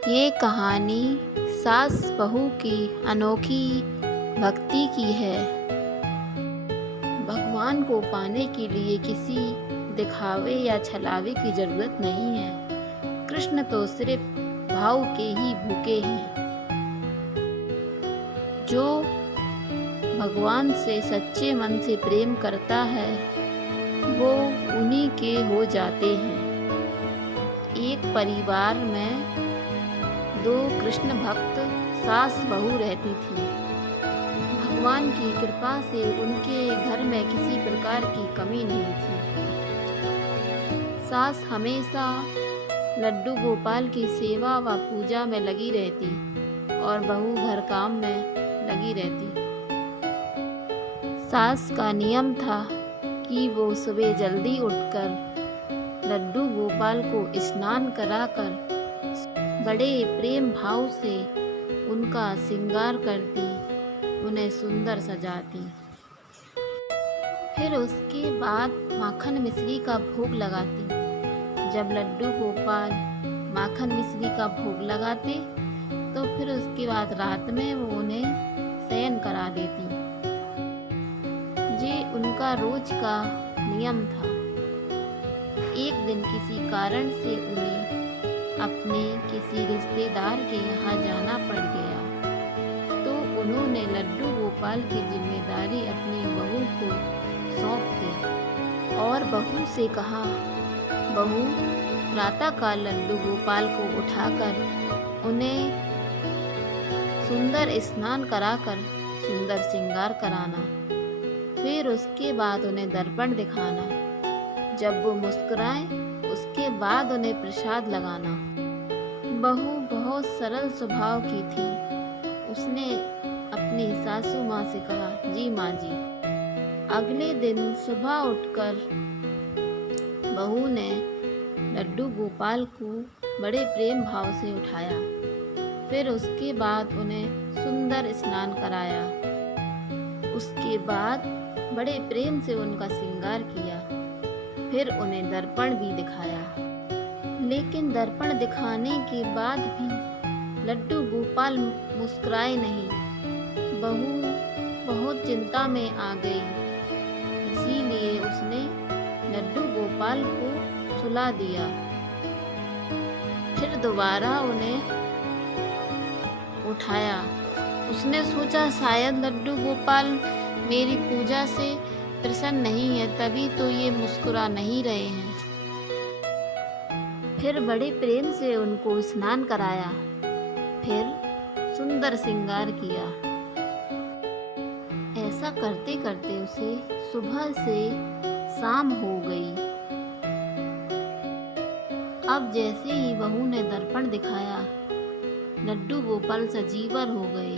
ये कहानी सास बहू की अनोखी भक्ति की है। भगवान को पाने के लिए किसी दिखावे या छलावे की जरूरत नहीं है। कृष्ण तो सिर्फ भाव के ही भूखे हैं। जो भगवान से सच्चे मन से प्रेम करता है वो उन्हीं के हो जाते हैं। एक परिवार में दो कृष्ण भक्त सास बहू रहती थी। भगवान की कृपा से उनके घर में किसी प्रकार की कमी नहीं थी। सास हमेशा लड्डू गोपाल की सेवा व पूजा में लगी रहती और बहू घर काम में लगी रहती। सास का नियम था कि वो सुबह जल्दी उठकर लड्डू गोपाल को स्नान कराकर बड़े प्रेम भाव से उनका श्रृंगार करती, उन्हें सुंदर सजाती। फिर उसके बाद माखन मिश्री का भोग लगाती। जब लड्डू गोपाल माखन मिश्री का भोग लगाते तो फिर उसके बाद रात में वो उन्हें शयन करा देती। ये उनका रोज का नियम था। एक दिन किसी कारण से उन्हें अपने किसी रिश्तेदार के यहाँ जाना पड़ गया तो उन्होंने लड्डू गोपाल की जिम्मेदारी अपनी बहू को सौंप दी और बहू से कहा, बहू प्रातःकाल लड्डू गोपाल को उठाकर उन्हें सुंदर स्नान कराकर सुंदर श्रृंगार कराना। फिर उसके बाद उन्हें दर्पण दिखाना। जब वो मुस्कुराए उसके बाद उन्हें प्रसाद लगाना। बहू बहुत सरल स्वभाव की थी। उसने अपनी सासू माँ से कहा, जी माँ जी। अगले दिन सुबह उठकर बहू ने लड्डू गोपाल को बड़े प्रेम भाव से उठाया। फिर उसके बाद उन्हें सुंदर स्नान कराया। उसके बाद बड़े प्रेम से उनका श्रृंगार किया। फिर उन्हें दर्पण भी दिखाया। लेकिन दर्पण दिखाने के बाद भी लड्डू गोपाल मुस्कुराए नहीं। बहू बहुत चिंता में आ गई। इसीलिए उसने लड्डू गोपाल को सुला दिया। फिर दोबारा उन्हें उठाया। उसने सोचा शायद लड्डू गोपाल मेरी पूजा से प्रसन्न नहीं है, तभी तो ये मुस्कुरा नहीं रहे हैं। फिर बड़े प्रेम से उनको स्नान कराया। फिर सुंदर श्रृंगार किया। ऐसा करते करते उसे सुबह से शाम हो गई। अब जैसे ही बहू ने दर्पण दिखाया लड्डू गोपाल सजीवर हो गए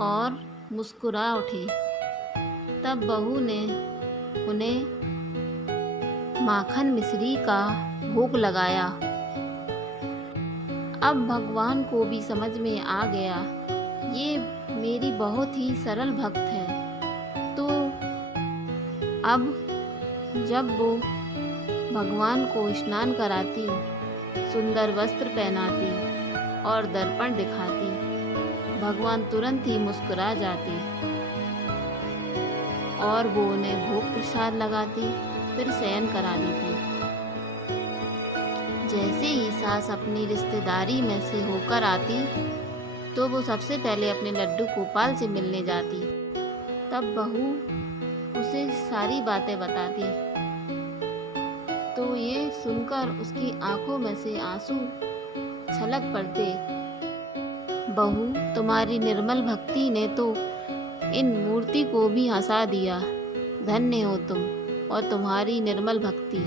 और मुस्कुरा उठे। तब बहू ने उन्हें माखन मिश्री का भोग लगाया। अब भगवान को भी समझ में आ गया ये मेरी बहुत ही सरल भक्त है। तो अब जब वो भगवान को स्नान कराती, सुंदर वस्त्र पहनाती और दर्पण दिखाती, भगवान तुरंत ही मुस्कुरा जाते और वो उन्हें भोग प्रसाद लगाती, फिर शयन करा देती। जैसे ही सास अपनी रिश्तेदारी में से होकर आती तो वो सबसे पहले अपने लड्डू गोपाल से मिलने जाती। तब बहू उसे सारी बातें बताती तो ये सुनकर उसकी आंखों में से आंसू छलक पड़ते। बहू, तुम्हारी निर्मल भक्ति ने तो इन मूर्ति को भी हंसा दिया। धन्य हो तुम और तुम्हारी निर्मल भक्ति।